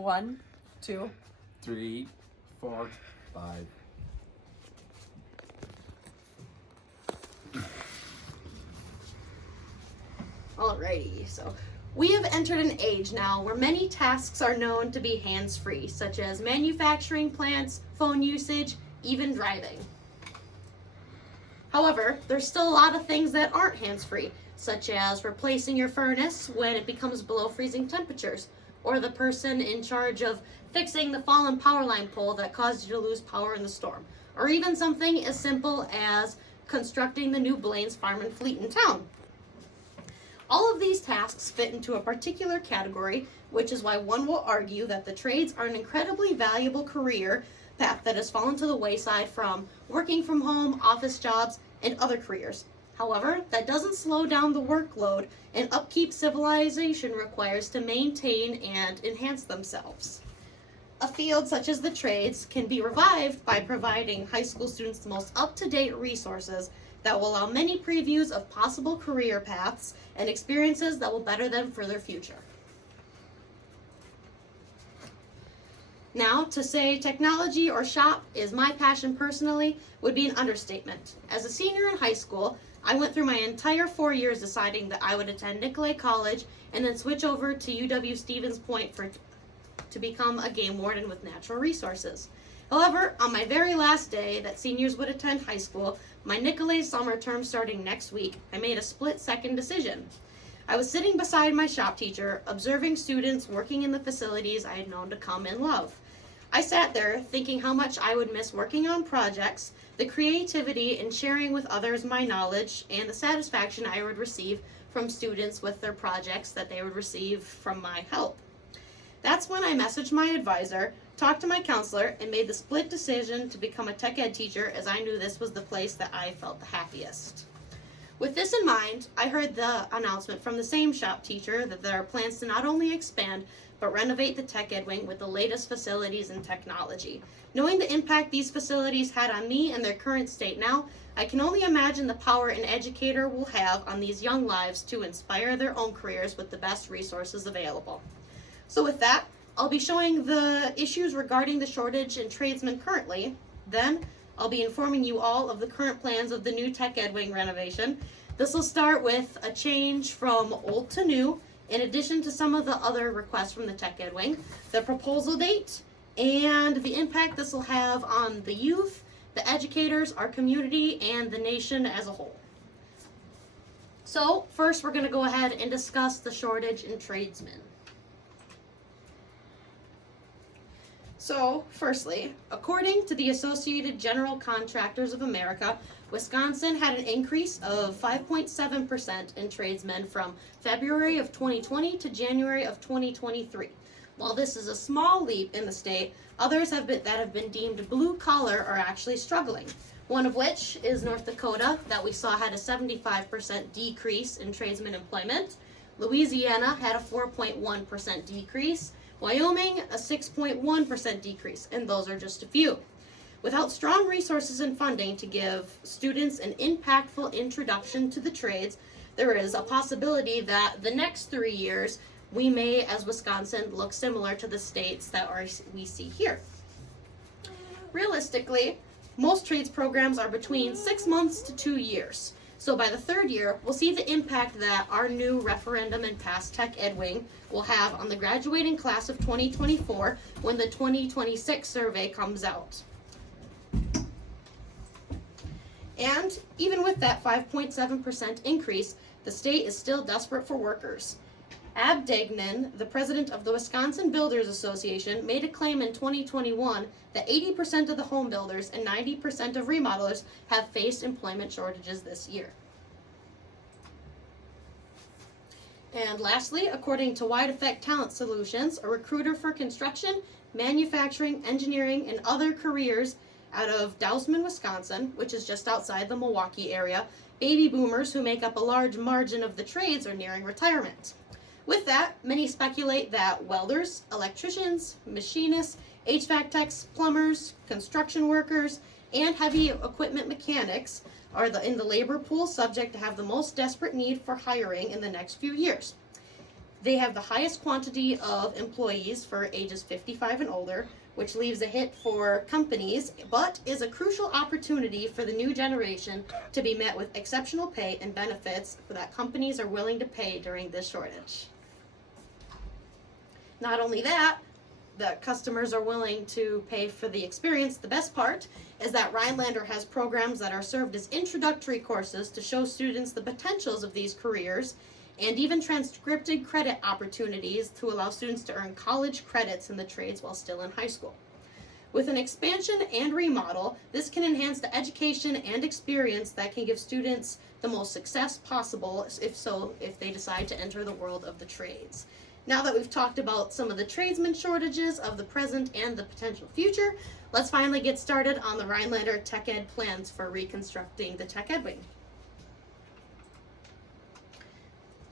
1, 2, 3, 4, 5. Alrighty, so we have entered an age now where many tasks are known to be hands-free, such as manufacturing plants, phone usage, even driving. However, there's still a lot of things that aren't hands-free, such as replacing your furnace when it becomes below freezing temperatures, or the person in charge of fixing the fallen power line pole that caused you to lose power in the storm, or even something as simple as constructing the new Blaine's Farm and Fleet in town. All of these tasks fit into a particular category, which is why one will argue that the trades are an incredibly valuable career path that has fallen to the wayside from working from home, office jobs, and other careers. However, that doesn't slow down the workload and upkeep civilization requires to maintain and enhance themselves. A field such as the trades can be revived by providing high school students the most up-to-date resources that will allow many previews of possible career paths and experiences that will better them for their future. Now, to say technology or shop is my passion personally would be an understatement. As a senior in high school, I went through my entire 4 years deciding that I would attend Nicolet College and then switch over to UW-Stevens Point to become a game warden with natural resources. However, on my very last day that seniors would attend high school, my Nicolet summer term starting next week, I made a split-second decision. I was sitting beside my shop teacher, observing students working in the facilities I had known to come and love. I sat there thinking how much I would miss working on projects, the creativity in sharing with others my knowledge, and the satisfaction I would receive from students with their projects that they would receive from my help. That's when I messaged my advisor, talked to my counselor, and made the split decision to become a tech ed teacher, as I knew this was the place that I felt the happiest. With this in mind, I heard the announcement from the same shop teacher that there are plans to not only expand, but renovate the tech ed wing with the latest facilities and technology. Knowing the impact these facilities had on me and their current state now, I can only imagine the power an educator will have on these young lives to inspire their own careers with the best resources available. So with that, I'll be showing the issues regarding the shortage in tradesmen currently. Then I'll be informing you all of the current plans of the new tech ed wing renovation. This will start with a change from old to new, in addition to some of the other requests from the tech ed wing, the proposal date, and the impact this will have on the youth, the educators, our community, and the nation as a whole. So first we're going to go ahead and discuss the shortage in tradesmen. So, firstly, according to the Associated General Contractors of America, Wisconsin had an increase of 5.7% in tradesmen from February of 2020 to January of 2023. While this is a small leap in the state, others that have been deemed blue collar are actually struggling. One of which is North Dakota, that we saw had a 75% decrease in tradesman employment. Louisiana had a 4.1% decrease. Wyoming, a 6.1% decrease, and those are just a few. Without strong resources and funding to give students an impactful introduction to the trades, there is a possibility that the next 3 years we may, as Wisconsin, look similar to the states that we see here. Realistically, most trades programs are between 6 months to 2 years. So by the third year, we'll see the impact that our new referendum and past tech ed wing will have on the graduating class of 2024 when the 2026 survey comes out. And even with that 5.7% increase, the state is still desperate for workers. Ab Degnan, the president of the Wisconsin Builders Association, made a claim in 2021 that 80% of the home builders and 90% of remodelers have faced employment shortages this year. And lastly, according to Wide Effect Talent Solutions, a recruiter for construction, manufacturing, engineering, and other careers out of Dousman, Wisconsin, which is just outside the Milwaukee area, baby boomers who make up a large margin of the trades are nearing retirement. With that, many speculate that welders, electricians, machinists, HVAC techs, plumbers, construction workers, and heavy equipment mechanics are in the labor pool subject to have the most desperate need for hiring in the next few years. They have the highest quantity of employees for ages 55 and older, which leaves a hit for companies, but is a crucial opportunity for the new generation to be met with exceptional pay and benefits that companies are willing to pay during this shortage. Not only that, the customers are willing to pay for the experience. The best part is that Rhinelander has programs that are served as introductory courses to show students the potentials of these careers, and even transcripted credit opportunities to allow students to earn college credits in the trades while still in high school. With an expansion and remodel, this can enhance the education and experience that can give students the most success possible if they decide to enter the world of the trades. Now that we've talked about some of the tradesman shortages of the present and the potential future, let's finally get started on the Rhinelander Tech Ed plans for reconstructing the Tech Ed wing.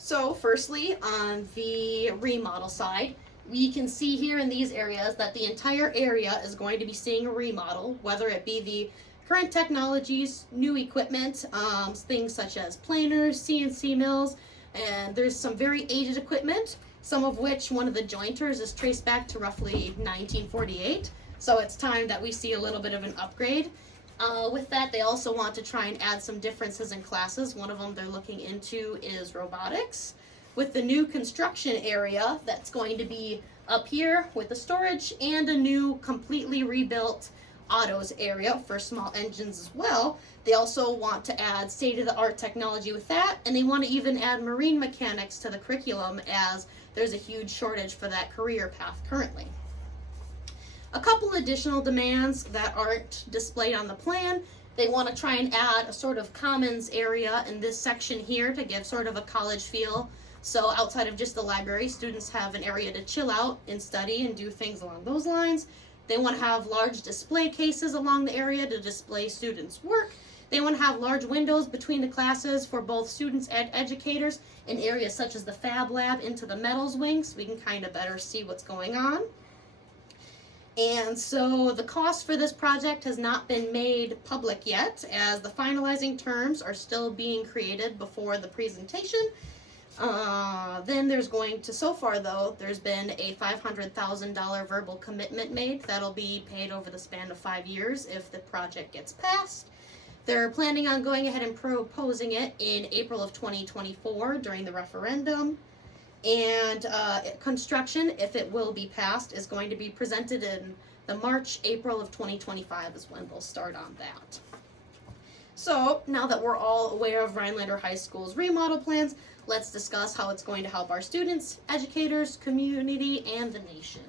So firstly, on the remodel side, we can see here in these areas that the entire area is going to be seeing a remodel, whether it be the current technologies, new equipment, things such as planers, CNC mills, and there's some very aged equipment, some of which one of the jointers is traced back to roughly 1948. So it's time that we see a little bit of an upgrade. With that, they also want to try and add some differences in classes. One of them they're looking into is robotics. With the new construction area that's going to be up here with the storage and a new completely rebuilt autos area for small engines as well. They also want to add state-of-the-art technology with that, and they want to even add marine mechanics to the curriculum, as there's a huge shortage for that career path currently. A couple additional demands that aren't displayed on the plan. They want to try and add a sort of commons area in this section here to give sort of a college feel. So outside of just the library, students have an area to chill out and study and do things along those lines. They want to have large display cases along the area to display students' work. They want to have large windows between the classes for both students and educators in areas such as the Fab Lab into the metals wing, so we can kind of better see what's going on. And so the cost for this project has not been made public yet, as the finalizing terms are still being created before the presentation. Then there's going to, so far though, there's been a $500,000 verbal commitment made that'll be paid over the span of 5 years if the project gets passed. They're planning on going ahead and proposing it in April of 2024 during the referendum. And construction, if it will be passed, is going to be presented in the April of 2025 is when they'll start on that. So now that we're all aware of Rhinelander High School's remodel plans, let's discuss how it's going to help our students, educators, community, and the nation.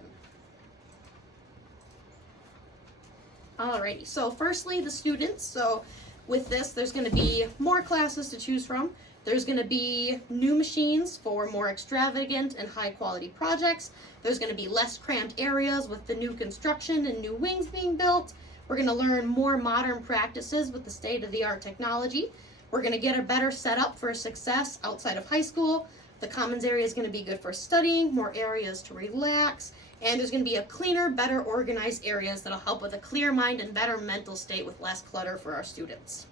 Alrighty, so firstly, the students. So with this, there's going to be more classes to choose from. There's going to be new machines for more extravagant and high quality projects. There's going to be less cramped areas with the new construction and new wings being built. We're going to learn more modern practices with the state-of-the-art technology. We're going to get a better setup for success outside of high school. The commons area is going to be good for studying, more areas to relax, and there's going to be a cleaner, better organized areas that'll help with a clear mind and better mental state with less clutter for our students.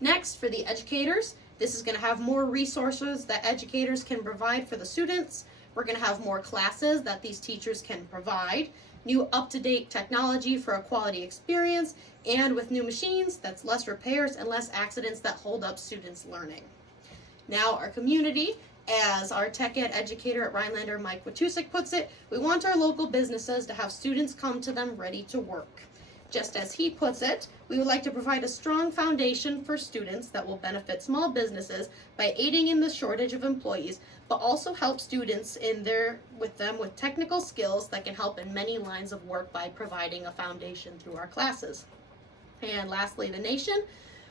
Next, for the educators, this is going to have more resources that educators can provide for the students. We're going to have more classes that these teachers can provide, new up-to-date technology for a quality experience, and with new machines, that's less repairs and less accidents that hold up students' learning. Now, our community, as our tech ed educator at Rhinelander, Mike Watusik, puts it, we want our local businesses to have students come to them ready to work. Just as he puts it, we would like to provide a strong foundation for students that will benefit small businesses by aiding in the shortage of employees, but also help students with technical skills that can help in many lines of work by providing a foundation through our classes. And lastly, the nation.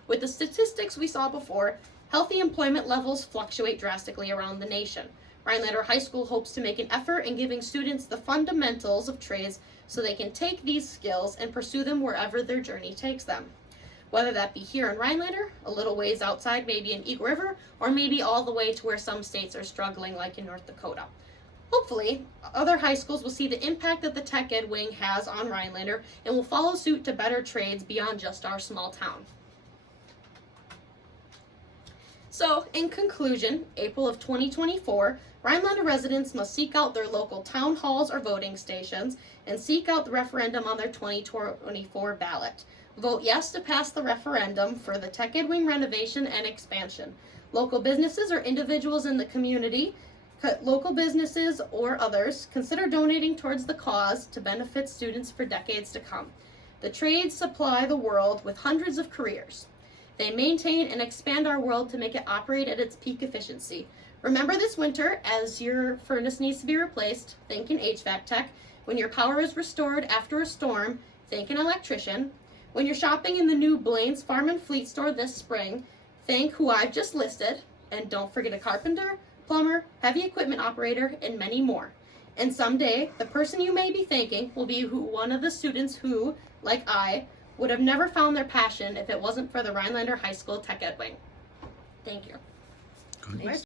With the statistics we saw before, healthy employment levels fluctuate drastically around the nation. Rhinelander High School hopes to make an effort in giving students the fundamentals of trades so they can take these skills and pursue them wherever their journey takes them. Whether that be here in Rhinelander, a little ways outside, maybe in Eagle River, or maybe all the way to where some states are struggling, like in North Dakota. Hopefully, other high schools will see the impact that the Tech Ed wing has on Rhinelander and will follow suit to better trades beyond just our small town. So, in conclusion, April of 2024, Rhinelander residents must seek out their local town halls or voting stations and seek out the referendum on their 2024 ballot. Vote yes to pass the referendum for the Tech Ed Wing renovation and expansion. Local businesses or individuals in the community, local businesses or others, consider donating towards the cause to benefit students for decades to come. The trades supply the world with hundreds of careers. They maintain and expand our world to make it operate at its peak efficiency. Remember this winter, as your furnace needs to be replaced, think an HVAC tech. When your power is restored after a storm, think an electrician. When you're shopping in the new Blaine's Farm and Fleet store this spring, think who I've just listed. And don't forget a carpenter, plumber, heavy equipment operator, and many more. And someday, the person you may be thanking will be one of the students who, like I, would have never found their passion if it wasn't for the Rhinelander High School Tech Ed Wing. Thank you. Good.